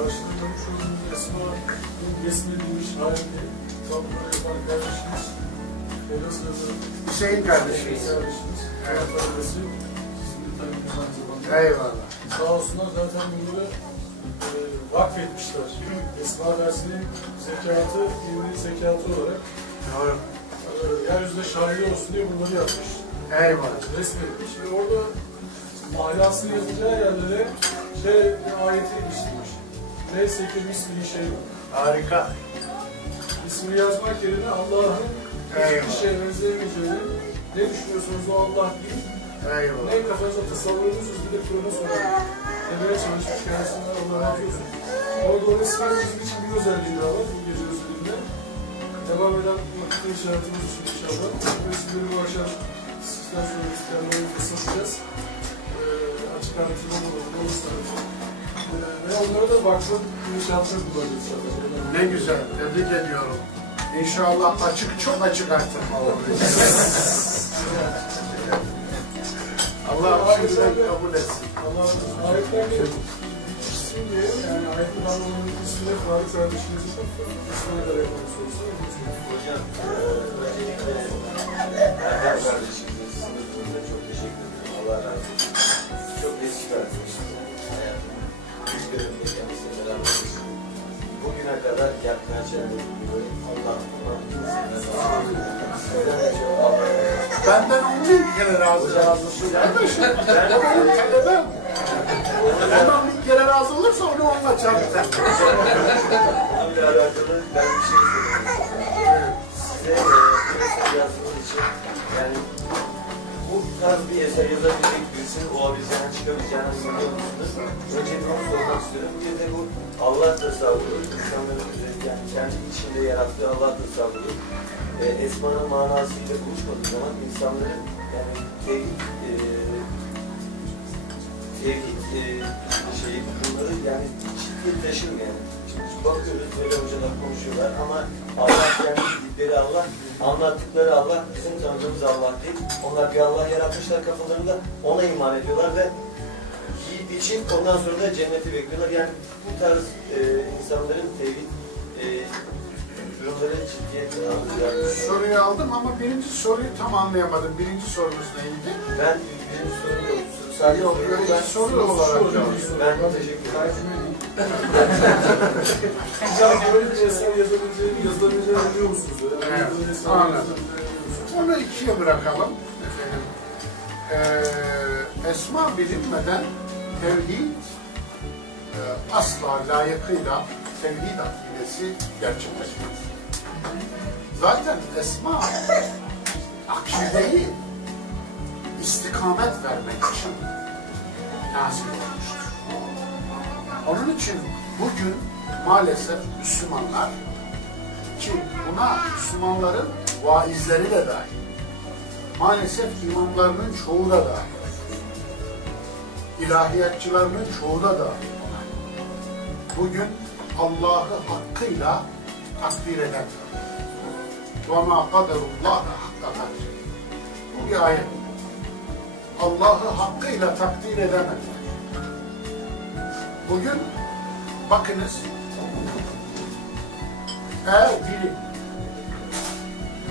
karşıda görmüş olduğumuz Esma'nın resmedilmiş halini tabloları yapan kardeşimiz Elazığ'da Hüseyin kardeşimiz. Evet. Kardeşi sizin de tanıdığınız aynı zamanda. Eyvallah. Sağ olsunlar zaten bunları vakfetmişler. Esma dersinin zekatı, dini zekatı olarak Doğru. yeryüzünde şahidi olsun diye bunları yapmış. Eyvallah. Resmetmiş ve orada alasını yazacağı yerlere ayeti iliştirmiş. Neyse ki ismi şey var. Harika. İsmi yazmak yerine Allah'ın hiçbir şeye benzeyemeyeceğini, ne düşünüyorsunuz o Allah değil, Eyvallah. ne kafanıza tasavvurunuz bir de Kur'an'a sorarak demeye çalışmış kendisinden Allah razı olsun. Orada o resmen bizim için bir özelliği daha var bu gece özelliğinde. Devam eden vakit işaretimiz için inşallah. Ve sizleri bu akşam sizden sonra isteyenlerimizi satacağız. Açık anlatımda olursa. Ve onlara da vakfın inşaatını kullanacağız inşallah. Ne güzel. Tebrik ediyorum. İnşallah açık, çok açık artık. Allah şimdiden kabul etsin. Allah ayetlerle yetişsin diye, yani ayetler anlamının ismine Faruk kardeşimizin ismine de referans olsun. Hocam, öncelikle Erdem kardeşimize sizin de çok teşekkür ederim. Allah razı olsun. Çok eski kardeşimiz. Hayatımın büyük görevinde kendisiyle beraber olsun. Bugüne kadar yapmaya çalıştığım gibi Allah'ın Benden 11 kere razı olsun. Kardeşim, o benim talebem. Ondan bir kere razı olursa onu onunla çarpacak. Bununla alakalı ben bir şey söyleyeyim. Size yazdığınız için yani bu tarz bir eser yazabilecek birisinin olabileceğine çıkabileceğine sanıyor musunuz? Önce bir onu sormak istiyorum. Bir de bu Allah tasavvuru, insanların üzerinde yani kendi içinde yarattığı Allah tasavvuru Esma'nın manasıyla buluşmadığı zaman insanların yani tevhid şeyi bunları yani ciddiye taşımıyor yani. Bakıyoruz böyle hocalar konuşuyorlar ama Allah kendi bildikleri Allah, anlattıkları Allah, bizim tanıdığımız Allah değil. Onlar bir Allah yaratmışlar kafalarında, ona iman ediyorlar ve yiğit için ondan sonra da cenneti bekliyorlar. Yani bu tarz insanların tevhid durumları ciddiye alacağız. Soruyu aldım ama birinci soruyu tam anlayamadım. Birinci sorunuz neydi? Ben birinci sorum yok. Sadece yok, ben soru olarak ben teşekkür ederim. Böyle bir eser yazılabileceğini biliyor musunuz? Evet, anladım. Onu ikiye bırakalım. Esma bilinmeden tevhid asla layıkıyla tevhid akidesi gerçekleşmez. Zaten esma akideyi istikamet vermek için nazil olmuştur. Onun için bugün maalesef Müslümanlar ki buna Müslümanların vaizleri de dahil, maalesef imamlarının çoğu da dahil, ilahiyatçılarının çoğu da dahil. Bugün Allah'ı hakkıyla takdir eden وَمَا قَدَرُ اللّٰهَ حَقَّ قَدْرِ. Bu bir ayet. Allah'ı hakkıyla takdir edemediler. Bugün bakınız, eğer biri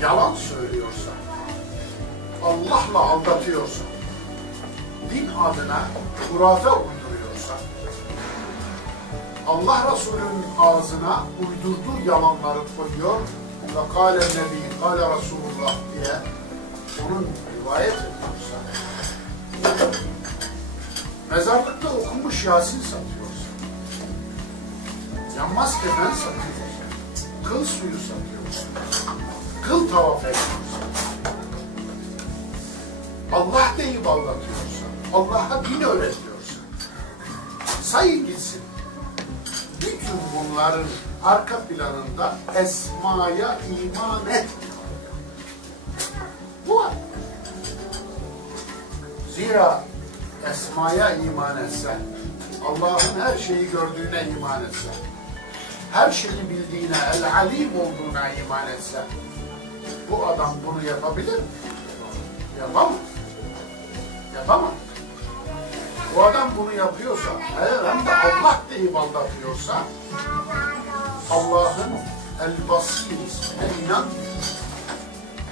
yalan söylüyorsa, Allah'la aldatıyorsa, din adına hurafe uyduruyorsa, Allah Resulü'nün ağzına uydurduğu yalanları koyuyor ve kâle nebi, kâle Resulullah diye onun rivayet ediyorsa, mezarlıkta okunmuş Yasin satıyorsa, yanmaz kefen satıyorsa, kıl suyu satıyorsa, kıl tavaf ediyorsa, Allah deyip aldatıyorsa, Allah'a din öğretiyorsa, sayın gitsin. Bütün bunların arka planında Esma'ya iman etmiyor. Bu var. Zira Esma'ya iman etse, Allah'ın her şeyi gördüğüne iman etse, her şeyi bildiğine, el-alim olduğuna iman etse, bu adam bunu yapabilir mi? Yapamaz. Yapamaz. Bu adam bunu yapıyorsa, hem de Allah deyip aldatıyorsa, Allah'ın El-Basir ismine inanmıyor.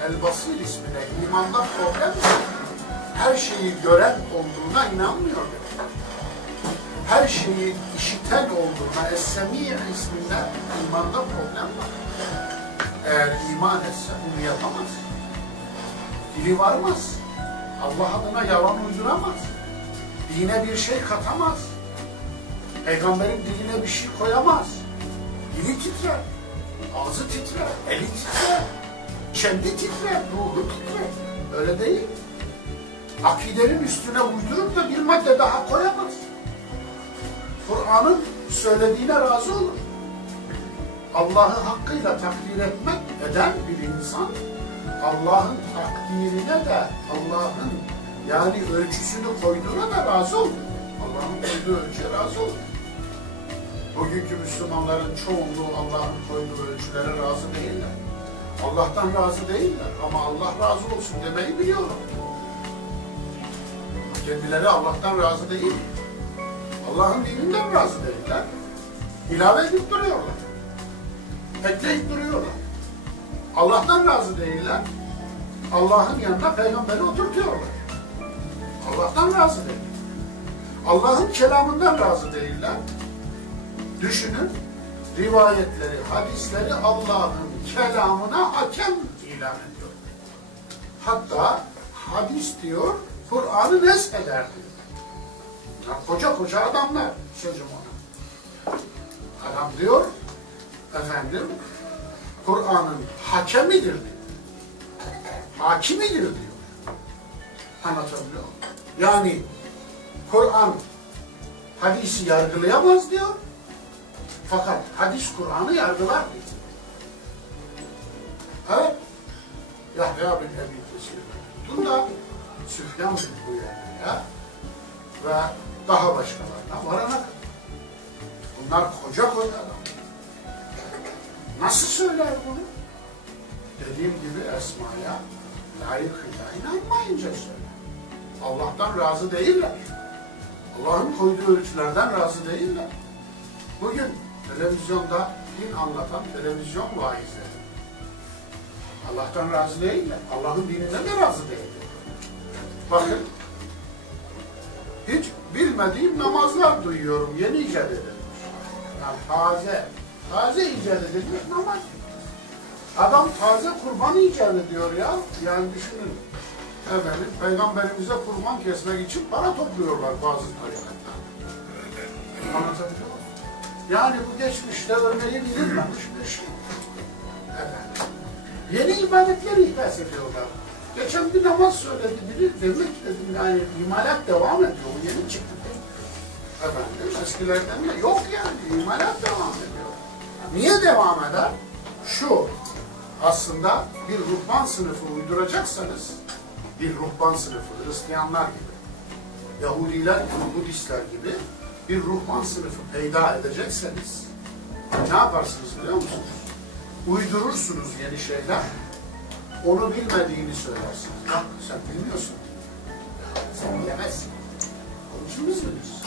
El-Basir ismine imanda problem yok. Her şeyi gören olduğuna inanmıyor. Her şeyi işiten olduğuna, Es-Semi isminde imanda problem var. Eğer iman etse bunu yapamaz. Dili varmaz. Allah adına yalan uyduramaz. Dine bir şey katamaz. Peygamberin diline bir şey koyamaz. Dili titrer, ağzı titrer, eli titrer, kendi titrer, ruhu titrer. Öyle değil. Akidenin üstüne uydurup da bir madde daha koyamaz. Kur'an'ın söylediğine razı olur. Allah'ı hakkıyla takdir eden bir insan, Allah'ın takdirine de, Allah'ın yani ölçüsünü koyduğuna da razı olur. Allah'ın koyduğu ölçüye razı olur. Bugünkü Müslümanların çoğunluğu Allah'ın koyduğu ölçülere razı değiller. Allah'tan razı değiller ama Allah razı olsun demeyi biliyorlar. Kendileri Allah'tan razı değil. Allah'ın dininden razı değiller. İlave edip duruyorlar. Ekleyip duruyorlar. Allah'tan razı değiller. Allah'ın yanına peygamberi oturtuyorlar. Allah'tan razı değil. Allah'ın kelamından razı değiller. Düşünün, rivayetleri, hadisleri Allah'ın kelamına hakem ilan ediyor. Hatta hadis diyor, Kur'an'ı nesheder diyor. Yani koca koca adamlar sözüm ona. Adam diyor, efendim, Kur'an'ın hakemidir diyor. Hakimidir diyor. Anlatabiliyor muyum? Yani Kur'an hadisi yargılayamaz diyor. Fakat hadis Kur'an'ı yargılar diyor. Evet. Yahya bin Ebi Kesir Bunda Süfyan bin Uyeyne'ye ve daha başkalarına varana kadar. Bunlar koca koca adam. Nasıl söyler bunu? Dediğim gibi Esma'ya layıkıyla inanmayınca söyler. Allah'tan razı değiller. Allah'ın koyduğu ölçülerden razı değiller. Bugün televizyonda din anlatan televizyon vaizleri Allah'tan razı değiller. Allah'ın dininden de razı değiller. Bakın, hiç bilmediğim namazlar duyuyorum. Yeni icat edilmiş. Yani taze icat edilmiş namaz. Adam taze kurban icat ediyor ya. Yani düşünün. Efendim, Peygamberimize kurban kesmek için para topluyorlar bazı tarikatlar. Anlatabiliyor muyum? Yani bu geçmişte örneği bilinmemiş bir şey. Efendim, yeni ibadetler ihdas ediyorlar. Geçen bir namaz söyledi biri, demek dedim yani imalat devam ediyor. Bu yeni çıktı. Efendim, eskilerden de yok yani, imalat devam ediyor. Niye devam eder? Şu, aslında bir ruhban sınıfı uyduracaksanız, bir ruhban sınıfı, Hristiyanlar gibi, Yahudiler gibi, Budistler gibi bir ruhban sınıfı peyda edecekseniz ne yaparsınız biliyor musunuz? Uydurursunuz yeni şeyler, onu bilmediğini söylersiniz. Bak sen bilmiyorsun. Sen bilemezsin. Onun için biz biliriz.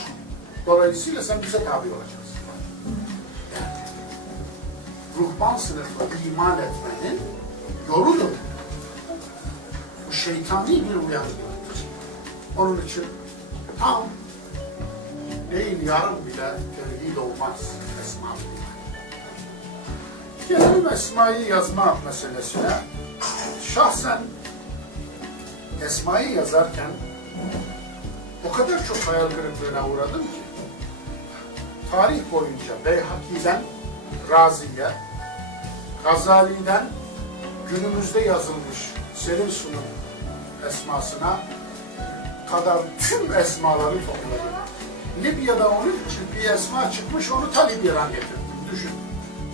Dolayısıyla sen bize tabi olacaksın. Yani, ruhban sınıfı iman etmenin yoludur. Bu şeytani bir uyanıklıktır. Onun için tam değil yarım bile tevhid olmaz Esma. Gelelim Esma'yı yazma meselesine. Şahsen Esma'yı yazarken o kadar çok hayal kırıklığına uğradım ki tarih boyunca Beyhaki'den Razi'ye, Gazali'den günümüzde yazılmış Selim Su'nun esmasına kadar tüm esmaları topladım. Libya'da onun için bir esma çıkmış, onu ta Libya'dan getirdim. Düşün.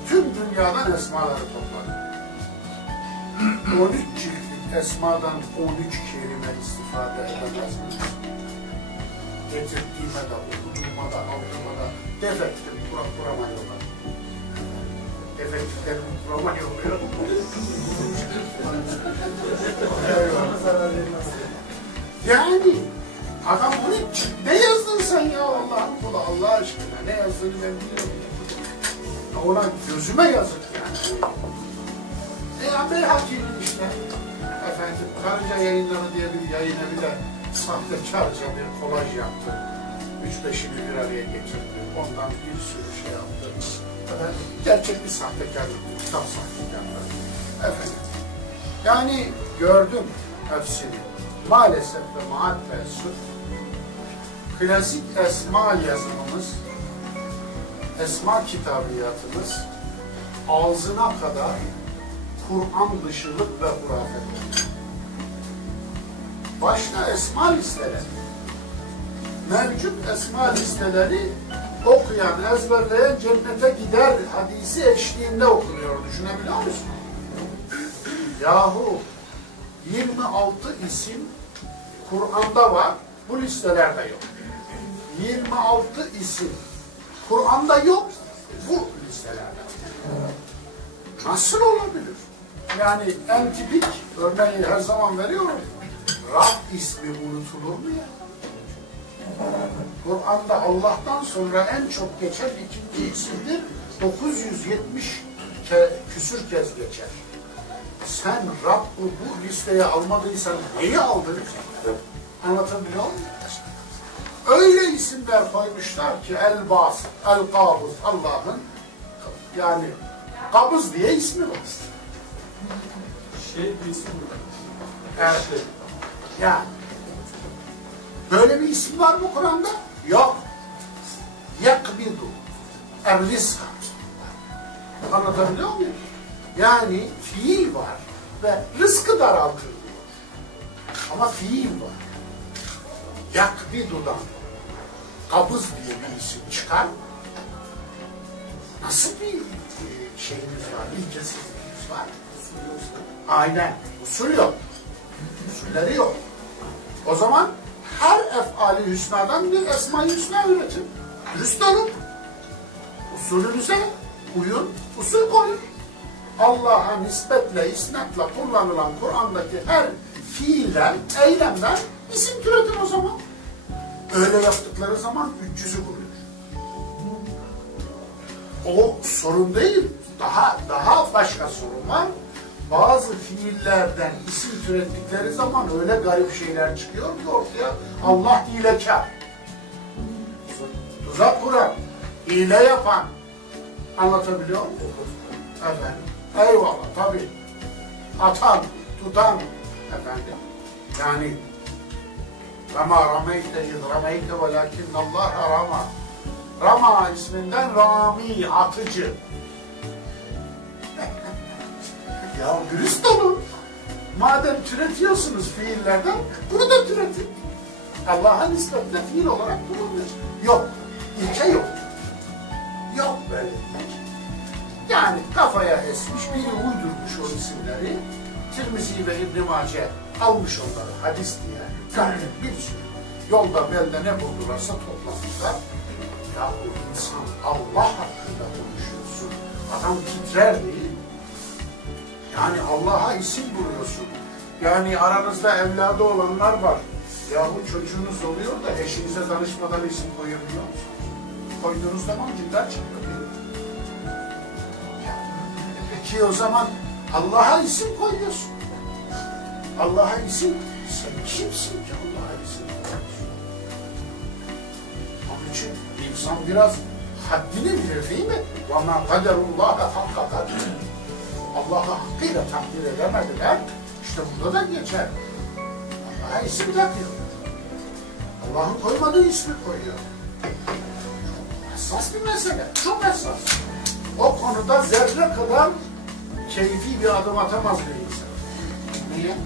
Tüm dünyadan esmaları topladım. 13 ciltlik esmadan 13 kelime istifade edemez mi? Getirdiğime de, okuduğuma da, aldığıma da defektim kuramıyorlar. Defektiflerim kuramıyorlar. Yani Adam bunu ne yazdın sen ya Allah'ım kulu Allah aşkına ne yazdığını ben biliyorum. Ona gözüme yazık yani. Beyhaki'nin işte efendim Karınca Yayınları diye bir yayın evi de sahtekarca bir kolaj yaptı. 3-5'ini bir araya getirdi. Ondan bir sürü şey yaptı. Efendim, gerçek bir sahtekarlık, kitap sahtekarlığı. Efendim. Yani gördüm hepsini. Maalesef ve maalesef klasik esma yazımımız, esma kitabiyatımız ağzına kadar Kur'an dışılık ve hurafet. Başta esma listeleri. Mevcut esma listeleri okuyan, ezberleyen cennete gider hadisi eşliğinde okunuyor. Düşünebiliyor musun? Yahu 26 isim Kur'an'da var, bu listelerde yok. 26 isim Kur'an'da yok, bu listelerde. Nasıl olabilir? Yani en tipik örneği her zaman veriyorum. Rab ismi unutulur mu ya? Kur'an'da Allah'tan sonra en çok geçen ikinci isimdir. 970 küsür kez geçer. Sen Rabb'ı bu listeye almadıysan neyi aldın? Anlatabiliyor muyum? Öyle isimler koymuşlar ki El-Bas, El-Kabız, Allah'ın yani kabız diye ismi var. Bir isim mi? Evet. Yani böyle bir isim var mı Kur'an'da? Yok. Yakbidu. Er-Rizka. Anlatabiliyor muyum? Yani fiil var ve rızkı daraltır. Ama fiil var. Yakbidu'dan kabız diye bir isim çıkar. Nasıl bir şeyimiz var, ilkesizliğimiz var? Aynen. Usul yok. Usulleri yok. O zaman her efali hüsnadan bir esma-i hüsna üretin. Dürüst olun. Usulünüze uyun, usul koyun. Allah'a nispetle, isnatla kullanılan Kur'an'daki her fiilden, eylemden isim türetin o zaman. Öyle yaptıkları zaman 300'ü buluyor. O sorun değil. Daha başka sorun var. Bazı fiillerden isim türettikleri zaman öyle garip şeyler çıkıyor ki ortaya Allah hilekâr. Tuzak kuran, hile yapan. Anlatabiliyor muyum? Efendim. Eyvallah tabii. Atan, tutan efendim. Yani Rama rameyte iz rameyte velakin Allah rama. Rama isminden Rami, atıcı. Ya dürüst olun. Madem türetiyorsunuz fiillerden, bunu da türetin. Allah'a nispetle fiil olarak bulunmuyor. Yok. İlke yok. Yok böyle ilke. Yani kafaya esmiş, biri uydurmuş o isimleri. Tirmizi ve İbn-i Mace almış onları hadis diye. Zaten bir sürü yolda belde ne buldularsa toplamışlar. Ya bu insan Allah hakkında konuşuyorsun. Adam titrer değil. Yani Allah'a isim buluyorsun. Yani aranızda evladı olanlar var. Yahu çocuğunuz oluyor da eşinize danışmadan isim koyabiliyor musunuz? Koyduğunuz zaman cidden çıkıyor değil mi? Peki o zaman Allah'a isim koyuyorsun. Allah'a isim, sen kimsin ki Allah'a isim koyuyorsun? Onun için insan biraz haddini bilir değil mi? وَمَا قَدَرُ اللّٰهَ حَقَّ قَدْرِ Allah'a hakkıyla takdir edemediler. İşte burada da geçer. Allah'a isim takıyor. Allah'ın koymadığı ismi koyuyor. Hassas bir mesele. Çok hassas. O konuda zerre kadar keyfi bir adım atamaz bir insan. Niye?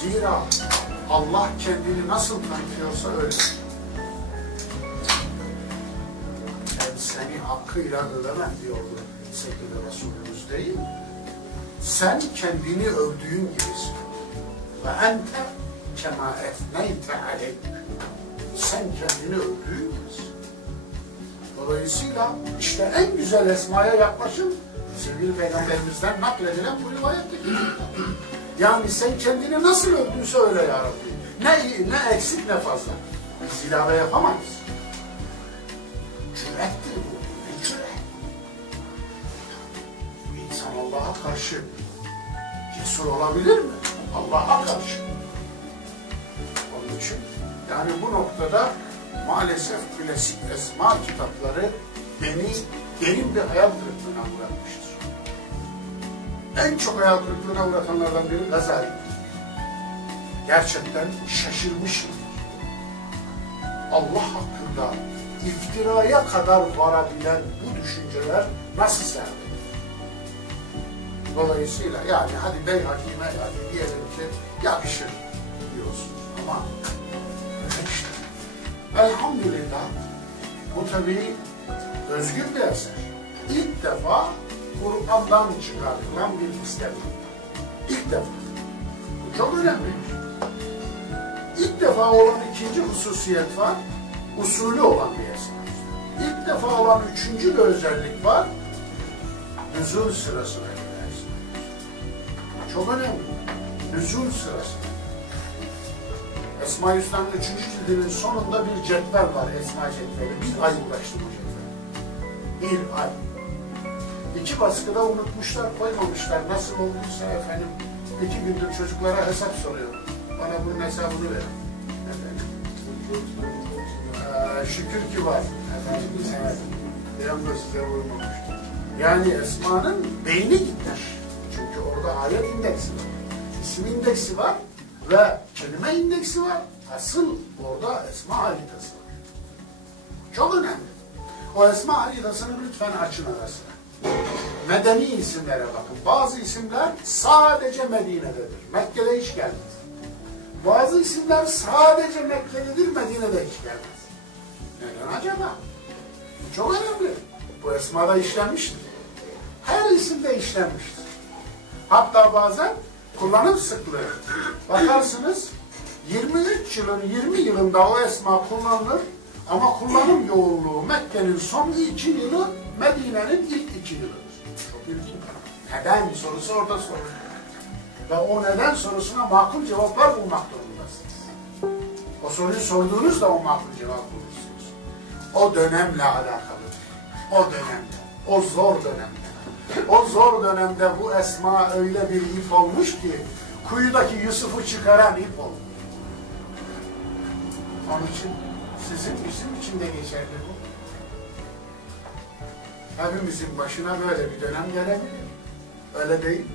Zira Allah kendini nasıl tanıtıyorsa öyle. Ben seni hakkıyla övemem diyordu sevgili Resulümüz değil mi? Sen kendini övdüğün gibisin. Ve ente kema etneyte aleyk. Sen kendini övdüğün gibisin. Dolayısıyla işte en güzel esmaya yaklaşım sevgili Peygamberimizden nakledilen bu rivayettir. Yani sen kendini nasıl övdüyse öyle ya Rabbi. Ne eksik ne fazla. Biz ilave yapamayız. Cürettir bu. Ne cüret? Bir insan Allah'a karşı cesur olabilir mi? Allah'a karşı. Onun için yani bu noktada maalesef klasik esma kitapları beni derin bir hayal kırıklığına uğratmıştır. En çok hayal kırıklığına uğratanlardan biri Gazali. Gerçekten şaşırmışım. Allah hakkında iftiraya kadar varabilen bu düşünceler nasıl serbest? Dolayısıyla yani hadi Beyhaki'me hadi diyelim ki yakışır diyorsunuz ama işte elhamdülillah bu tabii özgür bir eser. İlk defa Kur'an'dan çıkartılan bir istem. İlk defa. Bu çok önemli. İlk defa olan ikinci hususiyet var, usulü olan bir eser. İlk defa olan üçüncü bir özellik var, nüzul sırasına göre eser. Çok önemli. Nüzul sırası. Esma-i Hüsna'nın 3. cildinin sonunda bir cetvel var, Esma cetveli. Bir ay uğraştım o cetvel. Bir ay. 2 baskıda unutmuşlar, koymamışlar. Nasıl olduysa efendim, 2 gündür çocuklara hesap soruyorum. Bana bunun hesabını verin. Efendim. Şükür ki var. Efendim, evet. Yanımda size vurmamış. Yani Esma'nın beyni gitmiş. Çünkü orada ayet indeksi var. İsim indeksi var ve kelime indeksi var. Asıl orada Esma haritası var. Çok önemli. O Esma haritasını lütfen açın arasına. Medeni isimlere bakın. Bazı isimler sadece Medine'dedir. Mekke'de hiç gelmez. Bazı isimler sadece Mekke'dedir, Medine'de hiç gelmez. Neden acaba? Bu çok önemli. Bu Esma'da işlenmiştir. Her isimde işlenmiştir. Hatta bazen kullanım sıklığı. Bakarsınız 23 yılın 20 yılında o esma kullanılır ama kullanım yoğunluğu Mekke'nin son 2 yılı, Medine'nin ilk 2 yılıdır. Çok ilginç. Neden sorusu orada sorulur. Ve o neden sorusuna makul cevaplar bulmak durumundasınız. O soruyu sorduğunuzda o makul cevap bulursunuz. O dönemle alakalıdır. O dönemde. O zor dönemde. O zor dönemde bu esma öyle bir ip olmuş ki kuyudaki Yusuf'u çıkaran ip oldu. Onun için sizin bizim için de geçerli bu. Hepimizin başına böyle bir dönem gelebilir. Öyle değil.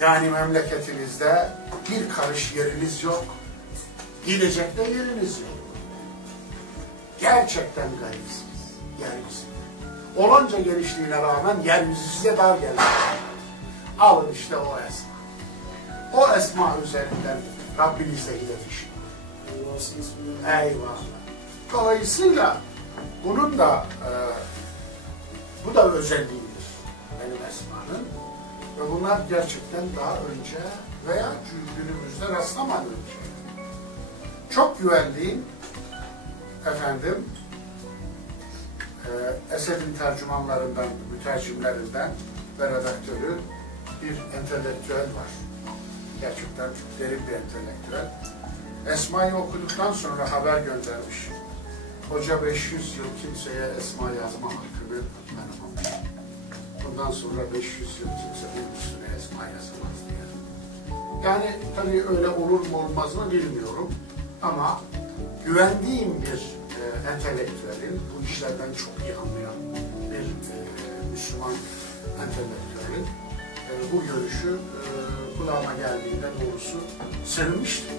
Yani memleketinizde bir karış yeriniz yok. Gidecek de yeriniz yok. Gerçekten garipsiniz. Yeryüzü. Olanca genişliğine rağmen yeryüzü size dar gelir. Alın işte o esma. O esma üzerinden Rabbinizle iletişim. Eyvallah. Dolayısıyla bunun da bu da özelliğidir benim esmanın. Ve bunlar gerçekten daha önce veya günümüzde rastlamadığım şey. Çok güvendiğim efendim Esed'in tercümanlarından, mütercimlerinden ve redaktörü bir entelektüel var. Gerçekten derin bir entelektüel. Esma'yı okuduktan sonra haber göndermiş. Hoca 500 yıl kimseye esma yazma hakkını tanımamış. Bundan sonra 500 yıl kimse bir üstüne esma yazamaz diye. Yani tabii öyle olur mu olmaz mı bilmiyorum. Ama güvendiğim bir entelektüelin, bu işlerden çok iyi anlayan bir Müslüman entelektüelin bu görüşü kulağıma geldiğinde doğrusu sevinmiştim.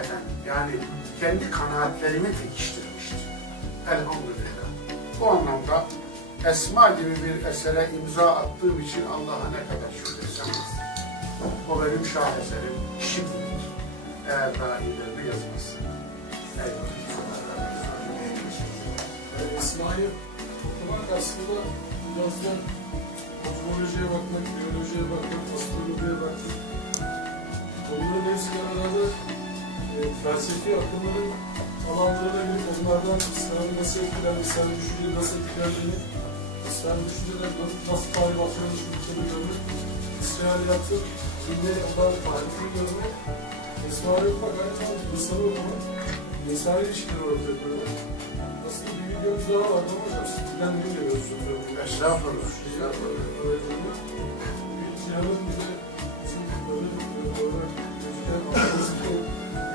Efendim, yani kendi kanaatlerimi pekiştirmiştim. Elhamdülillah. Bu anlamda Esma gibi bir esere imza attığım için Allah'a ne kadar şükretsem o benim şaheserim şimdilik. Eğer daha iyilerini yazmasın. Eyvallah. Esma'yı okumak aslında birazdan kozmolojiye bakmak, biyolojiye bakmak, astrolojiye bakmak. Bunların hepsiyle beraber felsefi akımların alanlarına girip onlardan İslam'ı nasıl etkiler, İslam'ı düşünceleri nasıl etkilerdiğini, İslam'ı düşünceleri nasıl tarih atılmış bir kitabı görmek, İsrailiyatı, dinleri olan tarihini görmek Esma'yı okumak aynı zamanda insanı okumak, insani ilişkileri ortaya koyuyor. Aslında bir videomuz daha var ama hocam siz bizden ne görüyorsunuz? Estağfurullah. Bir Cihan'ın bize bizim böyle olarak gözüken anlamızda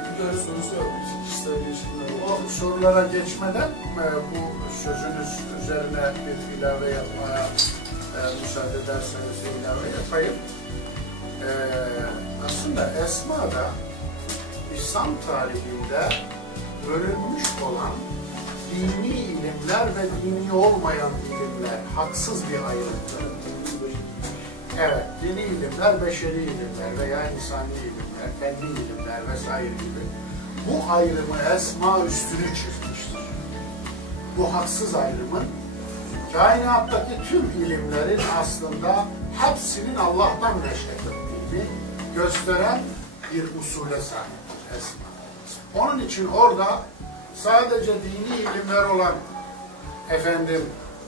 bir tane sorusu yapmış. Kişisel gelişimler. O sorulara geçmeden bu sözünüz üzerine bir ilave yapmaya müsaade ederseniz ilave yapayım. Aslında Esma'da İslam tarihinde bölünmüş olan dini ilimler ve dini olmayan ilimler, haksız bir ayrıntı. Evet, dini ilimler, beşeri ilimler veya insani ilimler, fenli ilimler vesaire gibi. Bu ayrımı Esma üstünü çizmiştir. Bu haksız ayrımın kainattaki tüm ilimlerin aslında hepsinin Allah'tan neşet ettiğini gösteren bir usule sahiptir Esma. Onun için orada sadece dini ilimler olan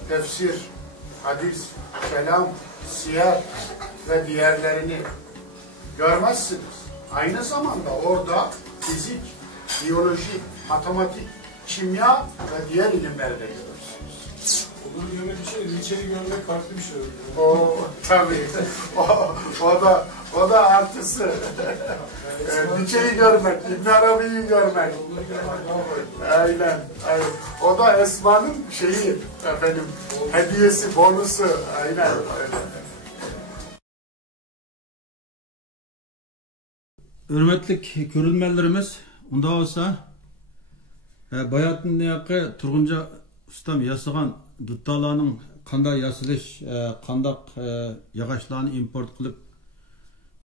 tefsir, hadis, kelam, siyer ve diğerlerini görmezsiniz. Aynı zamanda orada fizik, biyoloji, matematik, kimya ve diğer ilimleri de görürsünüz. Onları görmek için Nietzsche'yi görmek farklı bir şey oluyor. O tabii. O da artısı. Nietzsche'yi görmek, İbn Arabi'yi görmek. Onları görmek daha farklı. Aynen. O da Esma'nın hediyesi, bonusu. Aynen. Hürmetlik körülmelerimiz, unda olsa Bayatın Niyakı Turgunca ustam yasıgan duttalarının kanda yasılış, kandak yağaçlarını import kılıp